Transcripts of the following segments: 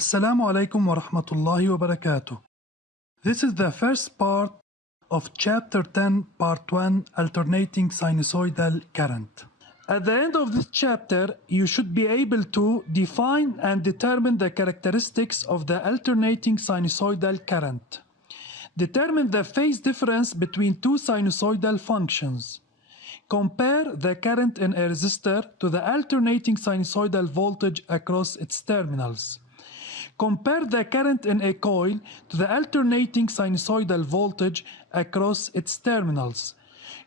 Assalamu alaikum wa rahmatullahi wa barakatuh. This is the first part of Chapter 10, Part 1, Alternating Sinusoidal Current. At the end of this chapter, you should be able to define and determine the characteristics of the alternating sinusoidal current. Determine the phase difference between two sinusoidal functions. Compare the current in a resistor to the alternating sinusoidal voltage across its terminals. Compare the current in a coil to the alternating sinusoidal voltage across its terminals.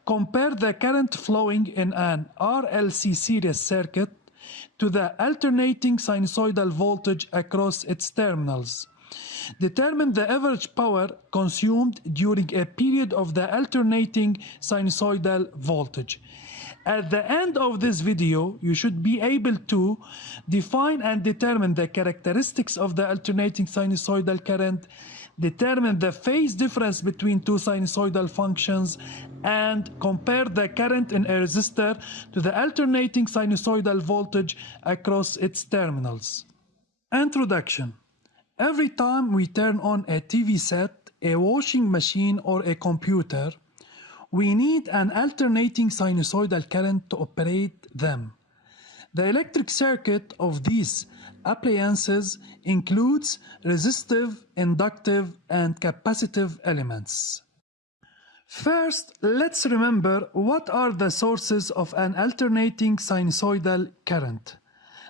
Compare the current flowing in an RLC series circuit to the alternating sinusoidal voltage across its terminals. Determine the average power consumed during a period of the alternating sinusoidal voltage. At the end of this video, you should be able to define and determine the characteristics of the alternating sinusoidal current, determine the phase difference between two sinusoidal functions, and compare the current in a resistor to the alternating sinusoidal voltage across its terminals. Introduction. Every time we turn on a TV set, a washing machine, or a computer, we need an alternating sinusoidal current to operate them. The electric circuit of these appliances includes resistive, inductive, and capacitive elements. First, let's remember what are the sources of an alternating sinusoidal current.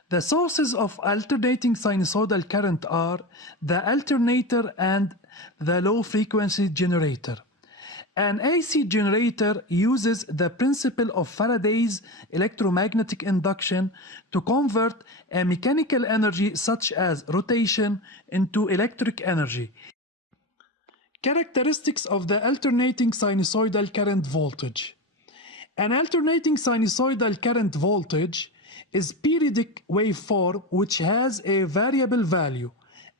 The sources of alternating sinusoidal current are the alternator and the low-frequency generator. An AC generator uses the principle of Faraday's electromagnetic induction to convert a mechanical energy such as rotation into electric energy. Characteristics of the alternating sinusoidal current voltage. An alternating sinusoidal current voltage is periodic waveform which has a variable value,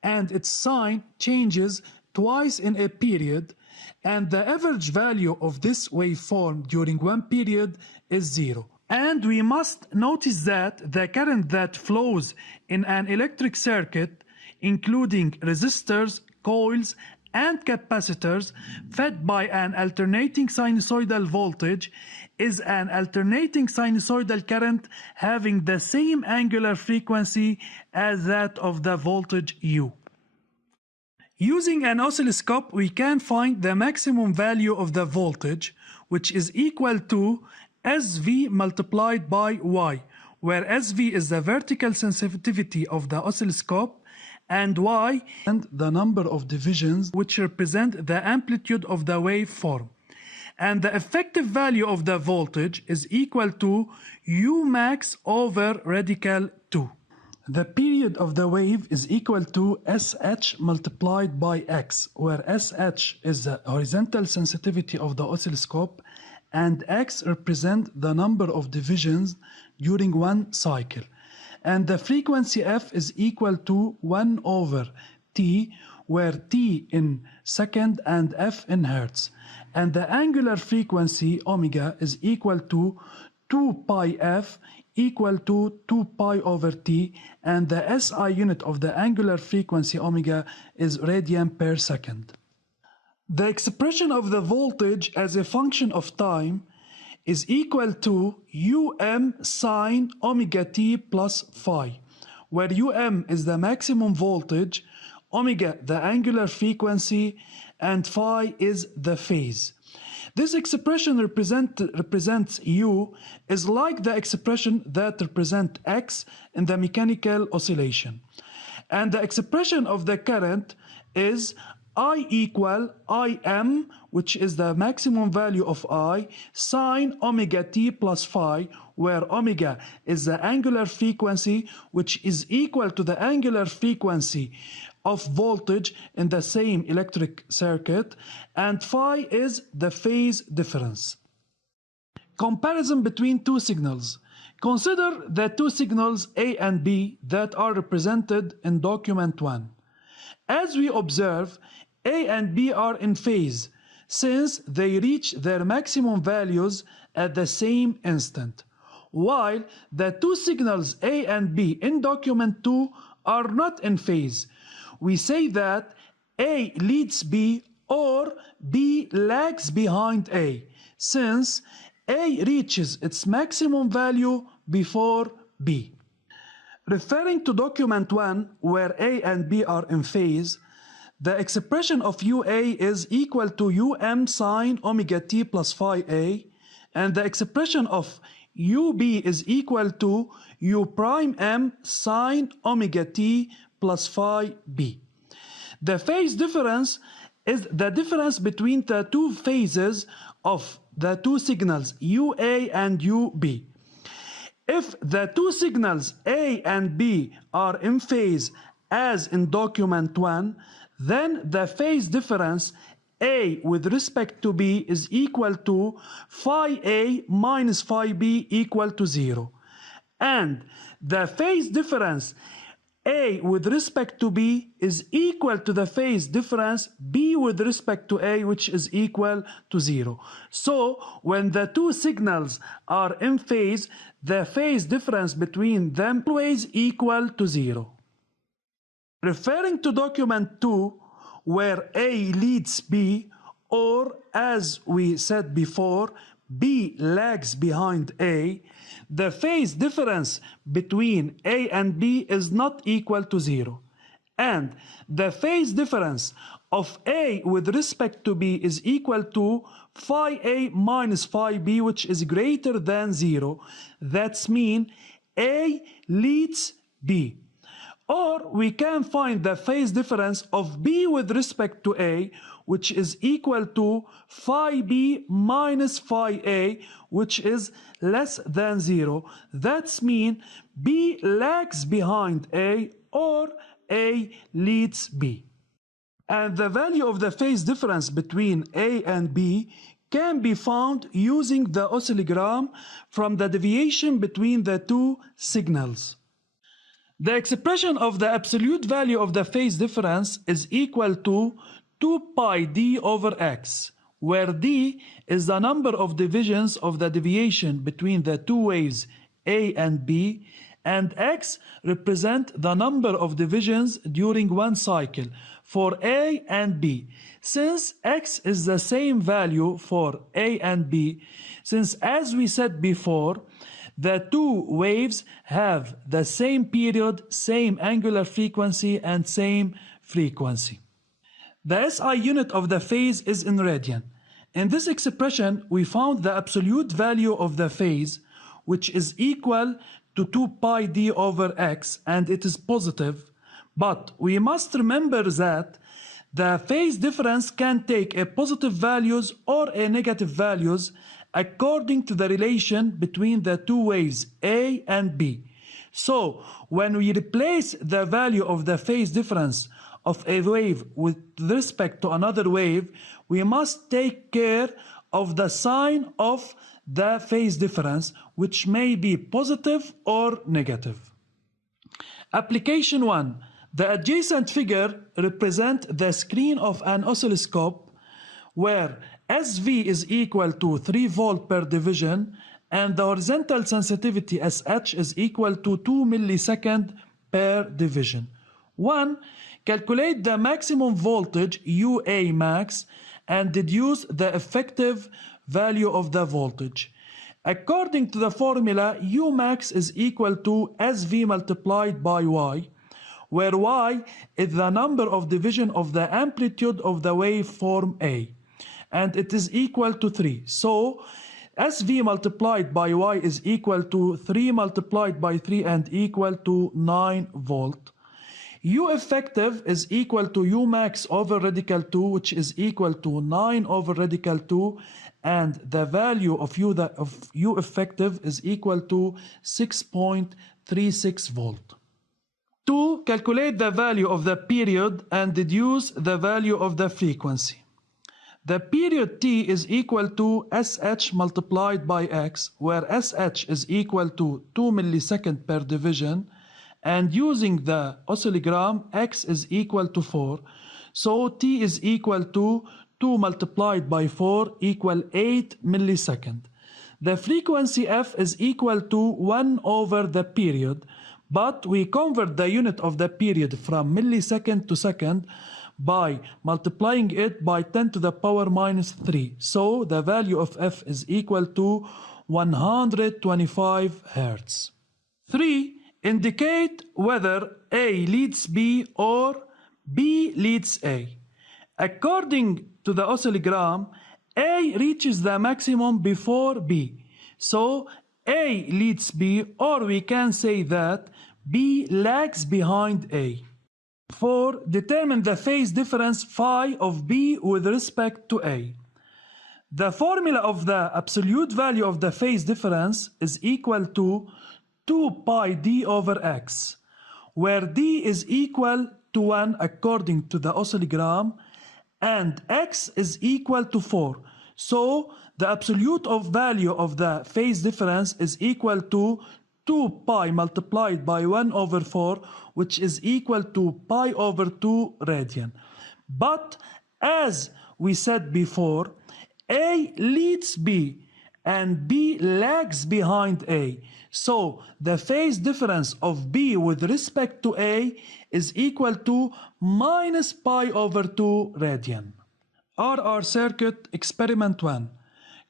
and its sign changes twice in a period, and the average value of this waveform during one period is 0. And we must notice that the current that flows in an electric circuit, including resistors, coils, and capacitors fed by an alternating sinusoidal voltage, is an alternating sinusoidal current having the same angular frequency as that of the voltage U. Using an oscilloscope, we can find the maximum value of the voltage, which is equal to SV multiplied by Y, where SV is the vertical sensitivity of the oscilloscope, and Y and the number of divisions which represent the amplitude of the waveform. And the effective value of the voltage is equal to U max over radical 2. The period of the wave is equal to SH multiplied by X, where SH is the horizontal sensitivity of the oscilloscope and X represents the number of divisions during one cycle. And the frequency F is equal to 1 over T, where T in second and F in hertz. And the angular frequency omega is equal to 2 pi F equal to 2 pi over T, and the SI unit of the angular frequency omega is radian per second. The expression of the voltage as a function of time is equal to UM sine omega t plus phi, where UM is the maximum voltage, omega the angular frequency, and phi is the phase. This expression represents U is like the expression that represents X in the mechanical oscillation. And the expression of the current is I equal Im, which is the maximum value of I, sine omega t plus phi, where omega is the angular frequency, which is equal to the angular frequency of voltage in the same electric circuit, and phi is the phase difference. Comparison between two signals. Consider the two signals A and B that are represented in document 1. As we observe, A and B are in phase, since they reach their maximum values at the same instant, while the two signals A and B in document 2 are not in phase. We say that A leads B or B lags behind A, since A reaches its maximum value before B. Referring to document 1, where A and B are in phase, the expression of UA is equal to UM sine omega t plus phi A, and the expression of UB is equal to U prime M sine omega t plus phi B. The phase difference is the difference between the two phases of the two signals UA and UB. If the two signals A and B are in phase as in document 1, then the phase difference A with respect to B is equal to phi A minus phi B equal to 0. And the phase difference A with respect to B is equal to the phase difference B with respect to A, which is equal to 0. So when the two signals are in phase, the phase difference between them is always equal to 0. Referring to document 2, where A leads B, or as we said before, B lags behind A, the phase difference between A and B is not equal to 0. And the phase difference of A with respect to B is equal to phi A minus phi B, which is greater than 0. That's mean A leads B. Or we can find the phase difference of B with respect to A, which is equal to phi B minus phi A, which is less than 0. That's mean B lags behind A or A leads B. And the value of the phase difference between A and B can be found using the oscillogram from the deviation between the two signals. The expression of the absolute value of the phase difference is equal to 2 pi d over x, where d is the number of divisions of the deviation between the two waves A and B, and x represent the number of divisions during one cycle for A and B. Since x is the same value for A and B, since as we said before, the two waves have the same period, same angular frequency, and same frequency. The SI unit of the phase is in radian. In this expression, we found the absolute value of the phase, which is equal to 2 pi d over x, and it is positive. But we must remember that the phase difference can take a positive values or a negative values according to the relation between the two waves A and B. So when we replace the value of the phase difference of a wave with respect to another wave, we must take care of the sign of the phase difference, which may be positive or negative. Application 1. The adjacent figure represents the screen of an oscilloscope where SV is equal to 3 volt per division and the horizontal sensitivity SH is equal to 2 millisecond per division. 1. Calculate the maximum voltage UA max and deduce the effective value of the voltage. According to the formula, U max is equal to SV multiplied by Y, where Y is the number of division of the amplitude of the waveform A, and it is equal to 3. So SV multiplied by Y is equal to 3 multiplied by 3 and equal to 9 volt. U effective is equal to U max over radical 2, which is equal to 9 over radical 2, and the value of U effective is equal to 6.36 volt. 2. Calculate the value of the period and deduce the value of the frequency. The period t is equal to SH multiplied by x, where SH is equal to 2 millisecond per division, and using the oscillogram, x is equal to 4, so t is equal to 2 multiplied by 4 equal 8 millisecond. The frequency f is equal to 1 over the period, But we convert the unit of the period from millisecond to second by multiplying it by 10 to the power minus 3. So the value of f is equal to 125 Hertz. 3. Indicate whether A leads B or B leads A. According to the oscillogram, A reaches the maximum before B. So A leads B, or we can say that B lags behind A. 4. Determine the phase difference phi of B with respect to A. The formula of the absolute value of the phase difference is equal to 2 pi d over x, where d is equal to 1 according to the oscillogram and x is equal to 4. So the absolute value of the phase difference is equal to 2 pi multiplied by 1 over 4, which is equal to pi over 2 radian. But as we said before, A leads B and B lags behind A. So the phase difference of B with respect to A is equal to minus pi over 2 radian. RR circuit experiment 1.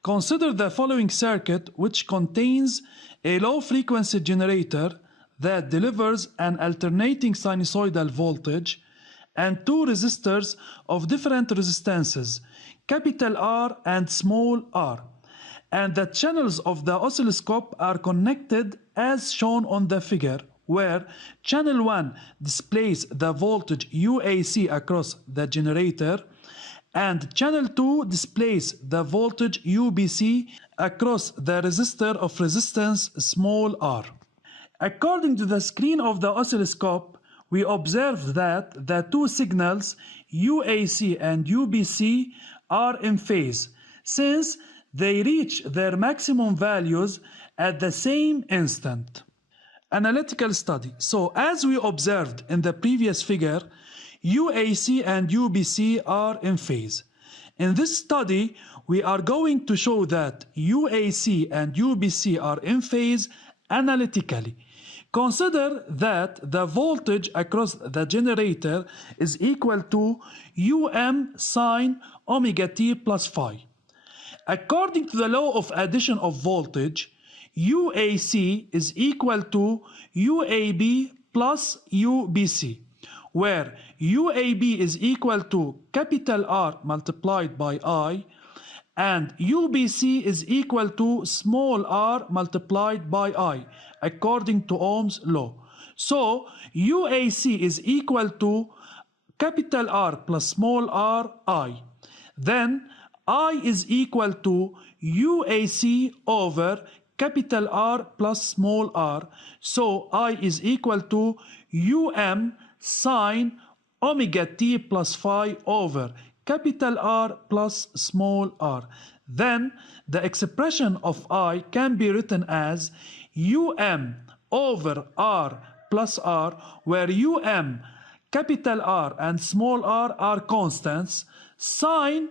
Consider the following circuit, which contains a low-frequency generator that delivers an alternating sinusoidal voltage and two resistors of different resistances, capital R and small r. And the channels of the oscilloscope are connected as shown on the figure, where channel 1 displays the voltage UAC across the generator, and channel 2 displays the voltage UBC across the resistor of resistance small r. According to the screen of the oscilloscope, we observe that the two signals UAC and UBC are in phase, since they reach their maximum values at the same instant. Analytical study. So as we observed in the previous figure, UAC and UBC are in phase. In this study, we are going to show that UAC and UBC are in phase analytically. Consider that the voltage across the generator is equal to UM sine omega t plus phi. According to the law of addition of voltage, UAC is equal to UAB plus UBC, where UAB is equal to capital R multiplied by I, and UBC is equal to small r multiplied by I, according to Ohm's law. So UAC is equal to capital R plus small r I. Then I is equal to UAC over capital R plus small r. So I is equal to UM sine omega t plus phi over capital R plus small r. Then the expression of I can be written as UM over R plus R, where UM, capital R and small r are constants, sine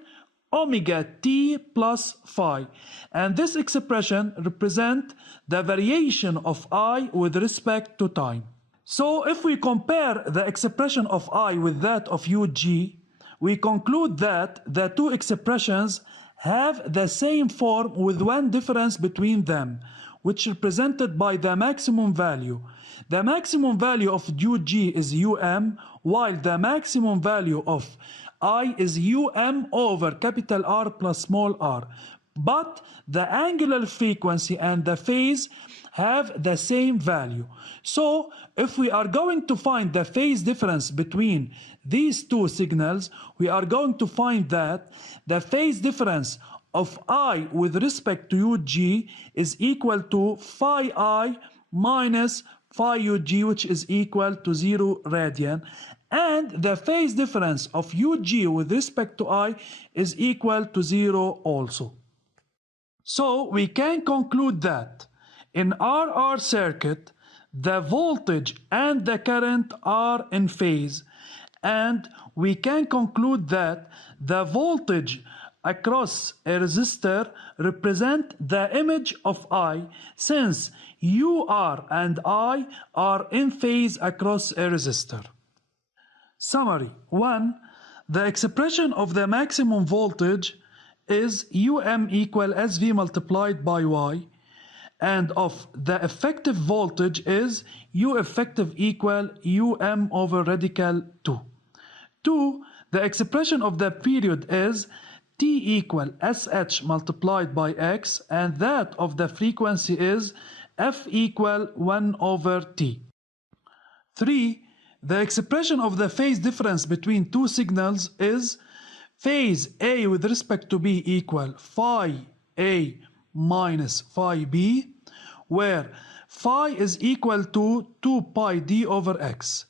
omega t plus phi. And this expression represents the variation of I with respect to time. So if we compare the expression of I with that of UG, we conclude that the two expressions have the same form with one difference between them, which is represented by the maximum value. The maximum value of UG is UM, while the maximum value of I is UM over capital R plus small r. But the angular frequency and the phase have the same value. So if we are going to find the phase difference between these two signals, we are going to find that the phase difference of I with respect to UG is equal to phi I minus phi UG, which is equal to 0 radian, and the phase difference of UG with respect to I is equal to 0 also. So we can conclude that in RR circuit, the voltage and the current are in phase, and we can conclude that the voltage across a resistor represent the image of I, since UR and I are in phase across a resistor. Summary 1. The expression of the maximum voltage is UM equal SV multiplied by Y, and of the effective voltage is U effective equal UM over radical 2. 2. The expression of the period is T equal SH multiplied by X, and that of the frequency is F equal 1 over T. 3. The expression of the phase difference between two signals is phase A with respect to B equal phi A minus phi B, where phi is equal to 2 pi d over x.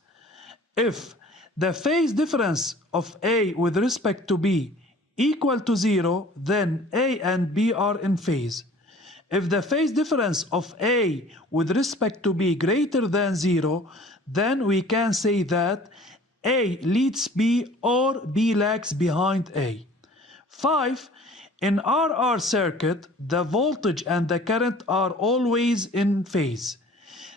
If the phase difference of A with respect to B equal to 0, then A and B are in phase. If the phase difference of A with respect to B greater than 0, then we can say that A leads B or B lags behind A. 5. In RR circuit, the voltage and the current are always in phase.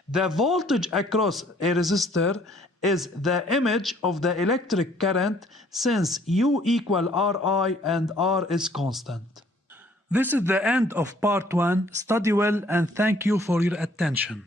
The voltage across a resistor is the image of the electric current, since U equal Ri and R is constant. This is the end of part 1. Study well and thank you for your attention.